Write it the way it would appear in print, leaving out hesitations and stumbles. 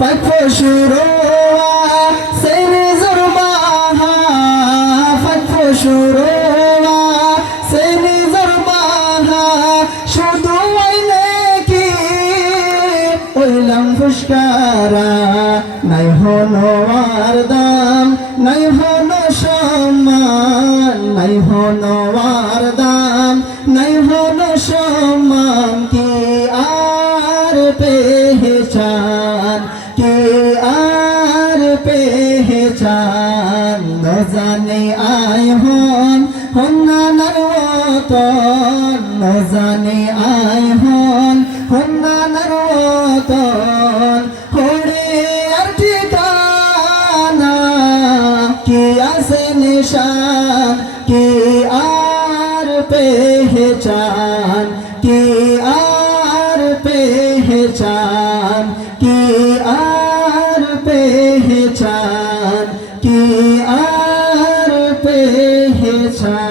فاكفشروها سير زرباها فاكفشروها سير زرباها শুধু আইনেকি ওইলাম ফুসকারা নাই হনো আর দাম নাই হনো সম্মান নাই হনো আর দাম নাই হনো সম্মান কি আর পেহচান কি আর পেহচান ন জানে আয় হন হন্নানার ওতন ন জানে আয় হন হন্নানার ওতন হরে আর ঠিকানা কি আছে নিশান কি আর পেহচান কি আর পেহচান কি আর পেহচান কি আর পেহচান